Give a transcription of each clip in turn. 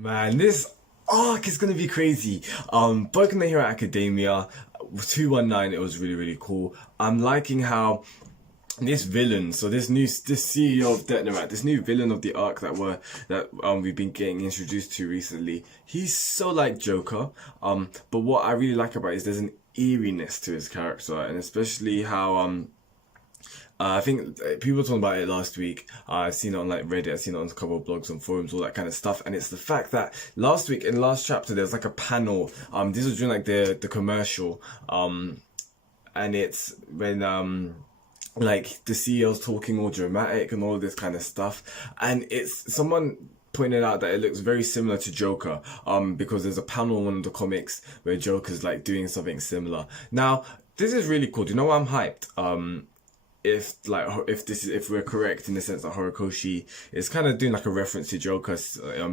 Man, this arc is gonna be crazy. Boku no Hero Academia 219, it was really cool. I'm liking how this villain, so this CEO of Detnerat, this new villain of the arc that we've been getting introduced to recently, he's so like Joker. But what I really like about it is there's an eeriness to his character, and especially how I think people were talking about it last week. I've seen it on like Reddit, I've seen it on a couple of blogs and forums, all that kind of stuff. And it's the fact that last week in the last chapter, there's like a panel. This was during like the commercial. And it's when like the CEO's talking all dramatic and all this kind of stuff. And it's someone pointed out that it looks very similar to Joker, because there's a panel in one of the comics where Joker's like doing something similar. Now, this is really cool. Do you know why I'm hyped? If we're correct in the sense that Horikoshi is kind of doing like a reference to Joker,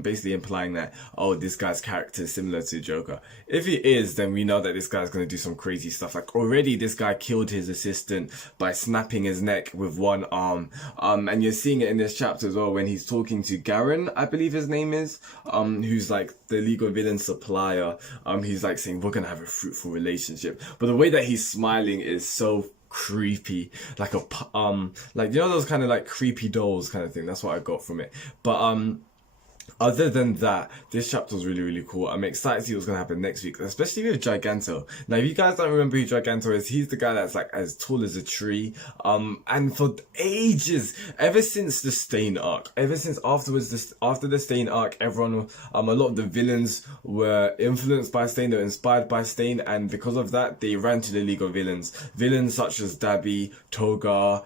basically implying that, oh, this guy's character is similar to Joker. If he is, then we know that this guy's going to do some crazy stuff. Like already this guy killed his assistant by snapping his neck with one arm. And you're seeing it in this chapter as well when he's talking to Garen, I believe his name is, who's like the League of Villains supplier. He's like saying, we're going to have a fruitful relationship. But the way that he's smiling is so creepy, like like you know those kind of like creepy dolls kind of thing. That's what I got from it. But other than that, this chapter was really cool. I'm excited to see what's gonna happen next week, especially with Giganto. Now, if you guys don't remember who Giganto is, he's the guy that's like as tall as a tree. And for ages, ever since the Stain arc, ever since after the Stain arc, everyone, a lot of the villains were influenced by Stain, they were inspired by Stain, and because of that, they ran to the League of Villains. Villains such as Dabi, Toga,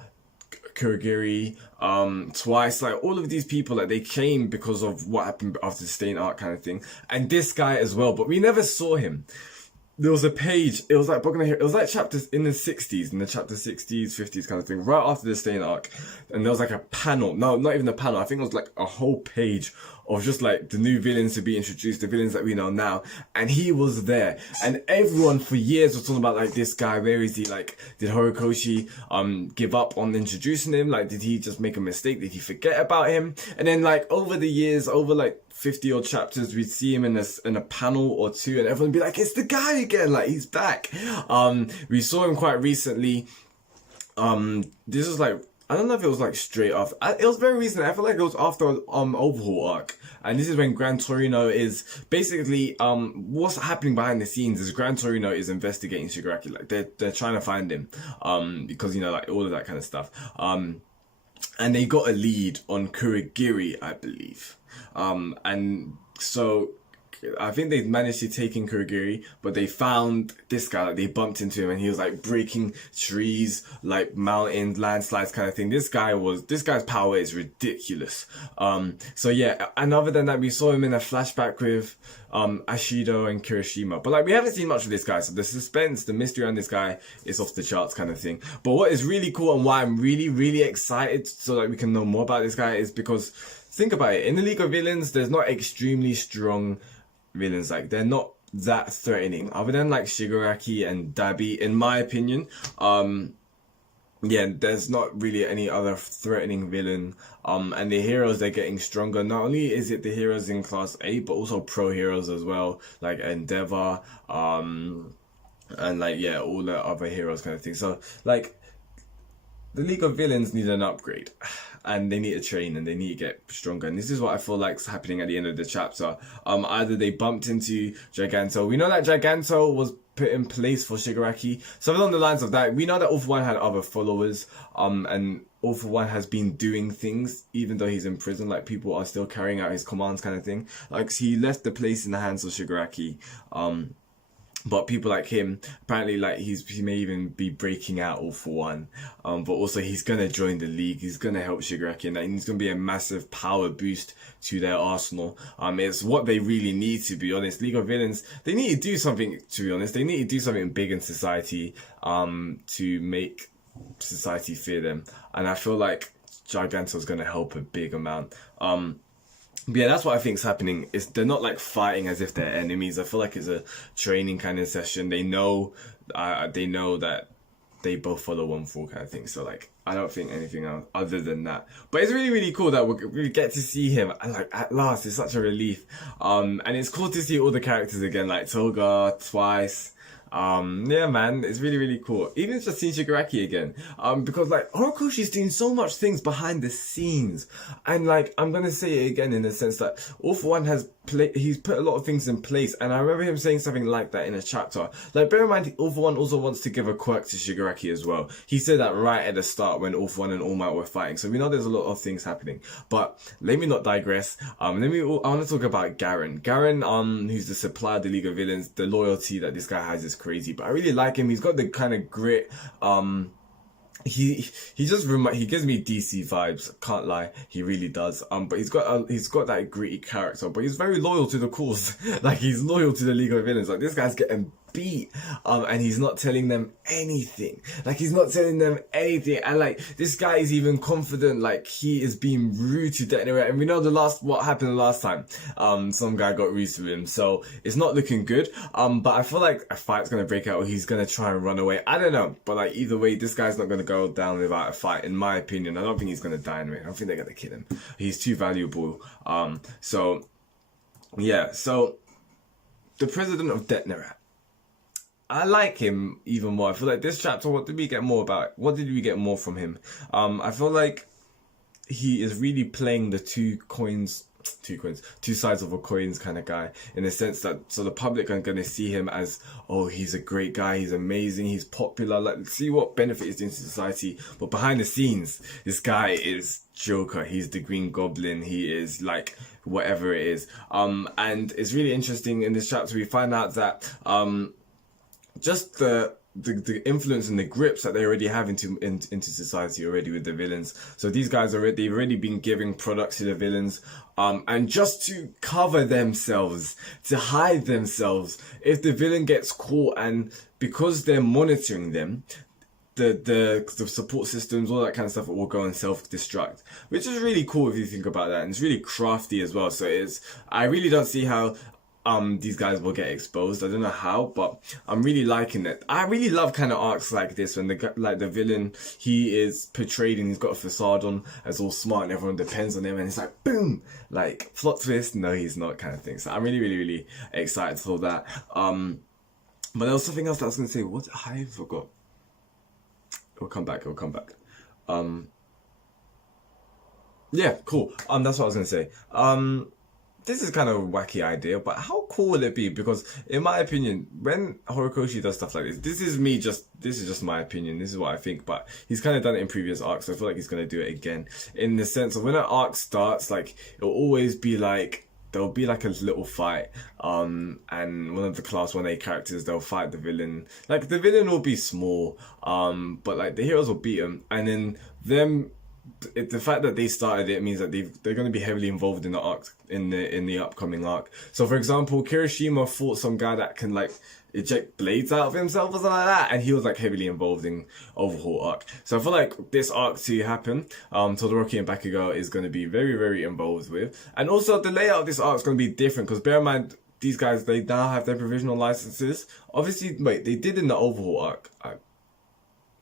Kurogiri, Twice, like all of these people, like they came because of what happened after the Stain arc kind of thing, and this guy as well. But we never saw him. There was a page. It was like it was like chapters in the 60s, in the chapter 60s, 50s kind of thing, right after the Stain arc, and there was like a panel. No, not even a panel. I think it was like a whole page of just like the new villains to be introduced, the villains that we know now, and he was there. And everyone for years was talking about like this guy. Where is he? Like, did Horikoshi give up on introducing him? Like, did he just make a mistake? Did he forget about him? And then like over the years, over like 50 odd chapters, we'd see him in a panel or two, and everyone would be like, it's the guy again, like he's back. We saw him quite recently. This was like, I don't know if it was like straight after. It was very recent. I feel like it was after Overhaul arc, and this is when Gran Torino is basically what's happening behind the scenes is Gran Torino is investigating Shigaraki. Like they're trying to find him because you know, like all of that kind of stuff. And they got a lead on Kurogiri, I believe. And so I think they managed to take in Kurogiri, but they found this guy, like they bumped into him and he was like breaking trees, like mountains, landslides kind of thing. This guy's power is ridiculous. So yeah, and other than that, we saw him in a flashback with Ashido and Kirishima. But like we haven't seen much of this guy, so the suspense, the mystery on this guy is off the charts kind of thing. But what is really cool and why I'm really excited so that we can know more about this guy is because think about it, in the League of Villains, there's not extremely strong villains. Like they're not that threatening other than like Shigaraki and Dabi, in my opinion. Yeah, there's not really any other threatening villain. And the heroes, they're getting stronger. Not only is it the heroes in class 8, but also pro heroes as well, like Endeavor, and like yeah, all the other heroes kind of thing. So like the League of Villains need an upgrade, and they need to train and they need to get stronger. And this is what I feel like is happening at the end of the chapter. Either they bumped into Giganto. We know that Giganto was put in place for Shigaraki. So along the lines of that, we know that All For One had other followers. And All For One has been doing things even though he's in prison. Like people are still carrying out his commands kind of thing. Like he left the place in the hands of Shigaraki. But people like him, apparently, like he may even be breaking out All For One. But also he's gonna join the league. He's gonna help Shigaraki, and he's gonna be a massive power boost to their arsenal. It's what they really need, to be honest. League of Villains, they need to do something. To be honest, they need to do something big in society. To make society fear them, and I feel like Giganto's gonna help a big amount. But yeah, that's what I think is happening. Is they're not like fighting as if they're enemies. I feel like it's a training kind of session. They know that they both follow one through kind of thing. So like, I don't think anything else other than that. But it's really, really cool that we get to see him, and like at last, it's such a relief. And it's cool to see all the characters again, like Toga, Twice. Yeah, man, it's really, really cool. Even just seeing Shigaraki again. Because like Horikoshi's doing so much things behind the scenes. And like, I'm gonna say it again in the sense that All For One he's put a lot of things in place. And I remember him saying something like that in a chapter. Like, bear in mind, All For One also wants to give a quirk to Shigaraki as well. He said that right at the start when All For One and All Might were fighting. So we know there's a lot of things happening. But let me not digress. I want to talk about Garen. Garen, who's the supplier of the League of Villains. The loyalty that this guy has is crazy, but I really like him. He's got the kind of grit. He gives me DC vibes. Can't lie, he really does. But he's got that gritty character. But he's very loyal to the cause. Like, he's loyal to the League of Villains. Like, this guy's getting beat, and he's not telling them anything. Like, he's not telling them anything. And like, this guy is even confident. Like, he is being rude to Detonate. And we know what happened the last time. Some guy got rude to him. So it's not looking good. But I feel like a fight's gonna break out, or he's gonna try and run away. I don't know. But like, either way, this guy's not gonna go down without a fight, in my opinion. I don't think he's gonna die anyway. I don't think they're gonna kill him. He's too valuable. So yeah. So the president of Detonate, I like him even more. I feel like this chapter, what did we get more from him? I feel like he is really playing the two sides of a coins kind of guy, in the sense that, so the public are going to see him as, oh, he's a great guy, he's amazing, he's popular, like, see what benefit he's doing to society. But behind the scenes, this guy is Joker, he's the Green Goblin, he is like whatever it is. And it's really interesting in this chapter, we find out that just the influence and the grips that they already have into society already with the villains. So these guys they've already been giving products to the villains, and just to cover themselves, to hide themselves if the villain gets caught, and because they're monitoring them, the support systems, all that kind of stuff, will go and self-destruct, which is really cool if you think about that, and it's really crafty as well. So I really don't see how these guys will get exposed. I don't know how, but I'm really liking it. I really love kind of arcs like this, when the villain, he is portrayed and he's got a facade on as all smart and everyone depends on him, and it's like, boom, like plot twist, no he's not, kind of thing. So I'm really, really, really excited for that. But there was something else that I was going to say. What? I forgot. It'll come back. Yeah, cool. That's what I was going to say. This is kind of a wacky idea, but how cool will it be? Because in my opinion, when Horikoshi does stuff like this, this is just my opinion, this is what I think, but he's kind of done it in previous arcs, so I feel like he's going to do it again, in the sense of when an arc starts, like, it'll always be like, there'll be like a little fight, and one of the class 1A characters, they'll fight the villain. Like, the villain will be small, but like the heroes will beat him, and then the fact that they started it means that they're going to be heavily involved in the arc, in the upcoming arc. So for example, Kirishima fought some guy that can like eject blades out of himself or something like that, and he was like heavily involved in Overhaul arc. So I feel like this arc to happen, Todoroki and Bakugo is going to be very, very involved with. And also the layout of this arc is going to be different, because bear in mind, these guys, they now have their provisional licenses. Obviously, wait, they did in the Overhaul arc.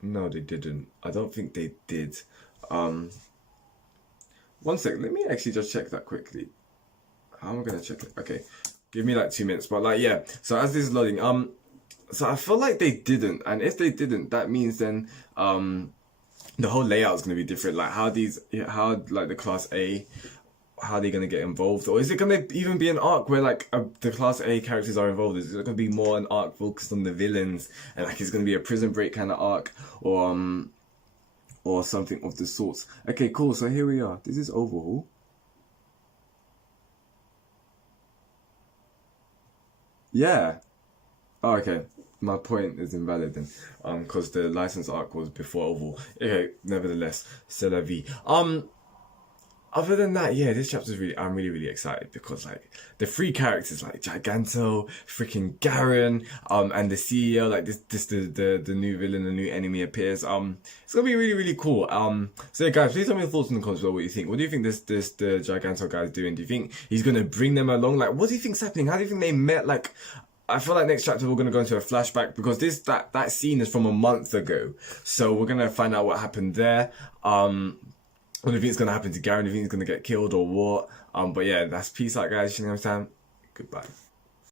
No, they didn't. I don't think they did. One second, let me actually just check that quickly. How am I gonna check it? Okay, give me like 2 minutes. But like, yeah, so as this is loading, so I feel like they didn't, and if they didn't, that means then the whole layout is gonna be different. Like how like the class A, how are they gonna get involved? Or is it gonna even be an arc where like the class A characters are involved? Is it gonna be more an arc focused on the villains, and like it's gonna be a prison break kind of arc, or something of the sorts? Okay, cool. So here we are. This is Overhaul. Yeah. Oh, okay. My point is invalid then, because the license arc was before Overhaul. Okay, nevertheless, c'est la vie. Other than that, yeah, this chapter's I'm really, really excited, because like the three characters, like Giganto, freaking Garen, and the CEO, like the new villain, the new enemy appears. It's gonna be really, really cool. So yeah, guys, please tell me your thoughts in the comments below. What you think? What do you think the Giganto guy's doing? Do you think he's gonna bring them along? Like, what do you think's happening? How do you think they met? Like, I feel like next chapter we're gonna go into a flashback because that scene is from a month ago. So we're gonna find out what happened there. What do you think is gonna happen to Garen? Do you think he's gonna get killed or what? But yeah, that's peace out, guys. You know what I'm saying? Goodbye.